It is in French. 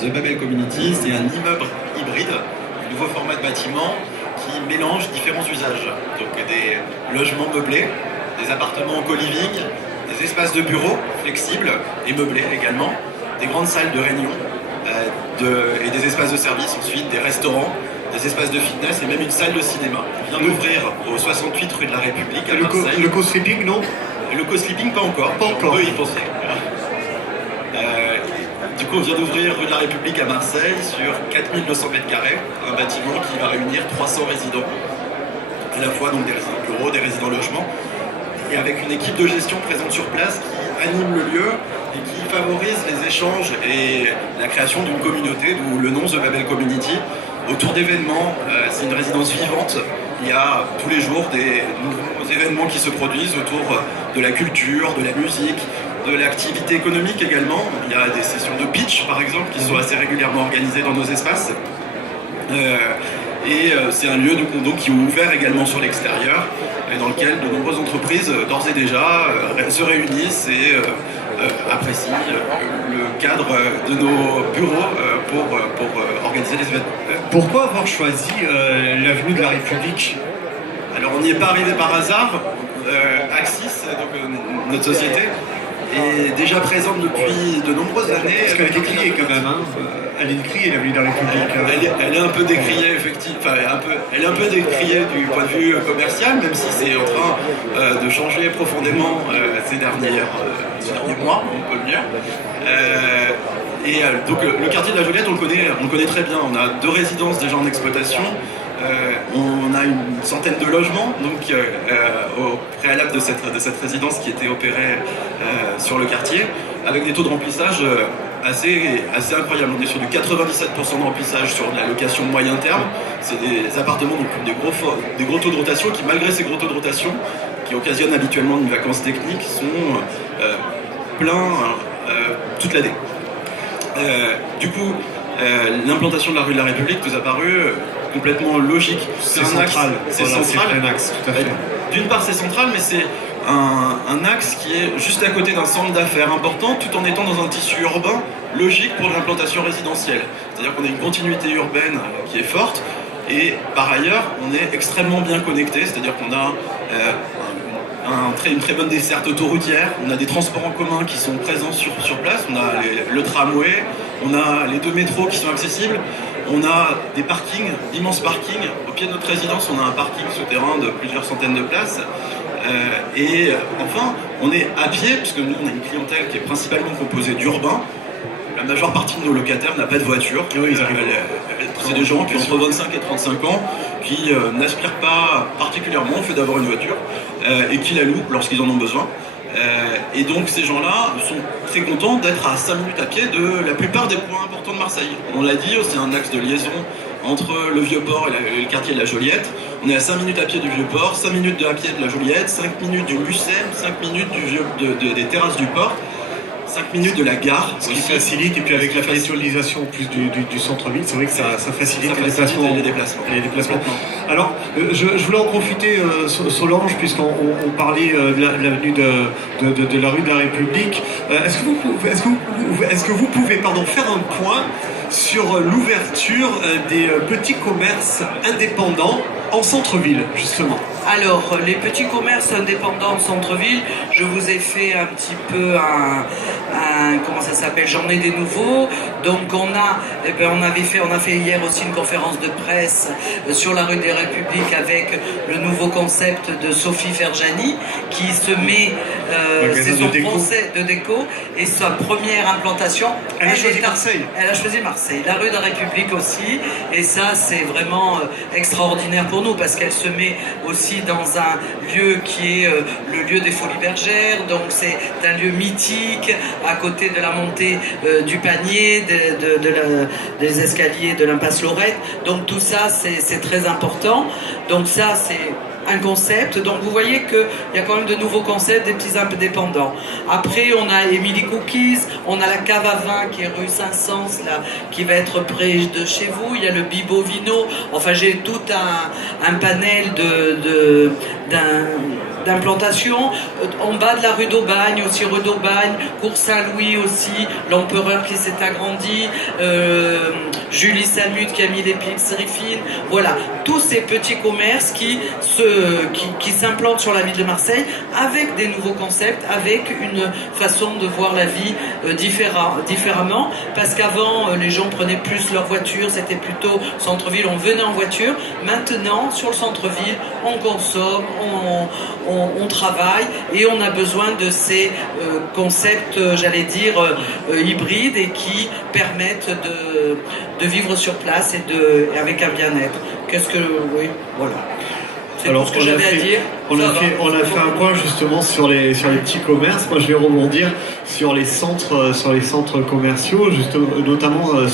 The Babel Community, c'est un immeuble hybride, un nouveau format de bâtiment qui mélange différents usages. Donc des logements meublés, des appartements en co-living, des espaces de bureaux flexibles et meublés également, des grandes salles de réunion et des espaces de service ensuite, des restaurants, des espaces de fitness et même une salle de cinéma. On vient d'ouvrir au 68 rue de la République à Marseille. Le co-sleeping, non? Le co-sleeping, pas encore. Pas encore. On peut y penser. Du coup, on vient d'ouvrir rue de la République à Marseille sur 4200 m², un bâtiment qui va réunir 300 résidents, à la fois donc des résidents bureaux, des résidents logements, et avec une équipe de gestion présente sur place qui anime le lieu et qui favorise les échanges et la création d'une communauté, d'où le nom The Babel Community, autour d'événements. C'est une résidence vivante. Il y a tous les jours des nouveaux événements qui se produisent autour de la culture, de la musique, de l'activité économique également. Il y a des sessions de pitch par exemple qui sont assez régulièrement organisées dans nos espaces. C'est un lieu donc, qui est ouvert également sur l'extérieur et dans lequel de nombreuses entreprises d'ores et déjà se réunissent et apprécient le cadre de nos bureaux pour organiser les événements. Pourquoi avoir choisi l'avenue de la République? Alors on n'y est pas arrivé par hasard. Axis, donc notre société, est déjà présente depuis de nombreuses années. Parce qu'elle est décriée quand même, hein. Elle est décriée, l'avenue de la République. Elle est un peu décriée, effectivement. Enfin, elle est un peu décriée du point de vue commercial, même si c'est en train de changer profondément ces derniers mois, on peut le dire. Donc le quartier de la Joliette, on le connaît très bien. On a 2 résidences déjà en exploitation. On a une centaine de logements donc, au préalable de cette résidence qui était opérée sur le quartier, avec des taux de remplissage assez incroyables. On est sur du 97% de remplissage sur de la location moyen terme. C'est des appartements, donc des gros taux de rotation qui, malgré ces gros taux de rotation, qui occasionnent habituellement une vacance technique, sont pleins toute l'année. Du coup, l'implantation de la rue de la République nous a paru complètement logique. C'est central. C'est voilà, central. C'est un axe, tout à fait. D'une part, c'est central, mais c'est un axe qui est juste à côté d'un centre d'affaires important, tout en étant dans un tissu urbain logique pour l'implantation résidentielle. C'est-à-dire qu'on a une continuité urbaine qui est forte, et par ailleurs, on est extrêmement bien connecté, c'est-à-dire qu'on a une très bonne desserte autoroutière, on a des transports en commun qui sont présents sur place, on a le tramway, on a les 2 métros qui sont accessibles, on a des parkings, d'immenses parkings. Au pied de notre résidence, on a un parking souterrain de plusieurs centaines de places. Enfin, on est à pied, puisque nous, on a une clientèle qui est principalement composée d'urbains. La majeure partie de nos locataires n'a pas de voiture. C'est des gens qui ont entre 25 et 35 ans, qui n'aspirent pas particulièrement au fait d'avoir une voiture et qui la louent lorsqu'ils en ont besoin. Et donc ces gens-là sont très contents d'être à 5 minutes à pied de la plupart des points importants de Marseille. On l'a dit, c'est un axe de liaison entre le Vieux-Port et le quartier de la Joliette. On est à 5 minutes à pied du Vieux-Port, 5 minutes à pied de la Joliette, 5 minutes du Mucem, 5 minutes des terrasses du port, 5 minutes de la gare. Ce qui facilite, et puis avec la facilitation en plus du centre-ville, c'est vrai que ça facilite les déplacements. Alors, je voulais en profiter, Solange, puisqu'on parlait de l'avenue de la rue de la République. Est-ce que vous pouvez faire un point sur l'ouverture des petits commerces indépendants en centre-ville, justement? Alors, les petits commerces indépendants en centre-ville, je vous ai fait un petit peu comment ça s'appelle, j'en ai des nouveaux. Donc on a fait hier aussi une conférence de presse sur la rue des Républiques avec le nouveau concept de Sophie Ferjani qui se met, c'est son procès de déco et sa première implantation. Elle a choisi Marseille. Elle a choisi Marseille, la rue de la République aussi, et ça c'est vraiment extraordinaire pour nous parce qu'elle se met aussi dans un lieu qui est le lieu des Folies Bergères, donc c'est un lieu mythique à côté de la montée du panier, des escaliers de l'impasse Lorette, donc tout ça c'est très important, donc ça c'est un concept. Donc vous voyez qu'il y a quand même de nouveaux concepts, des petits indépendants. Après on a Emily Cookies, on a la cave à vin qui est rue Saint-Saëns là, qui va être près de chez vous, il y a le Bibo Vino, enfin j'ai tout un panel d'implantation. En bas de la rue d'Aubagne, aussi rue d'Aubagne, Cours Saint-Louis aussi, l'Empereur qui s'est agrandi, Julie Samut qui a mis l'épicerie fine. Voilà, tous ces petits commerces qui s'implantent sur la ville de Marseille avec des nouveaux concepts, avec une façon de voir la vie différemment, parce qu'avant les gens prenaient plus leur voiture, c'était plutôt centre-ville, on venait en voiture. Maintenant, sur le centre-ville, on consomme, on travaille et on a besoin de ces concepts, j'allais dire, hybrides et qui permettent de vivre sur place et avec un bien-être. Oui, voilà. Alors, tout ce que j'avais à dire. On a fait un point justement sur les petits commerces. Moi, je vais rebondir sur les centres commerciaux, justement, notamment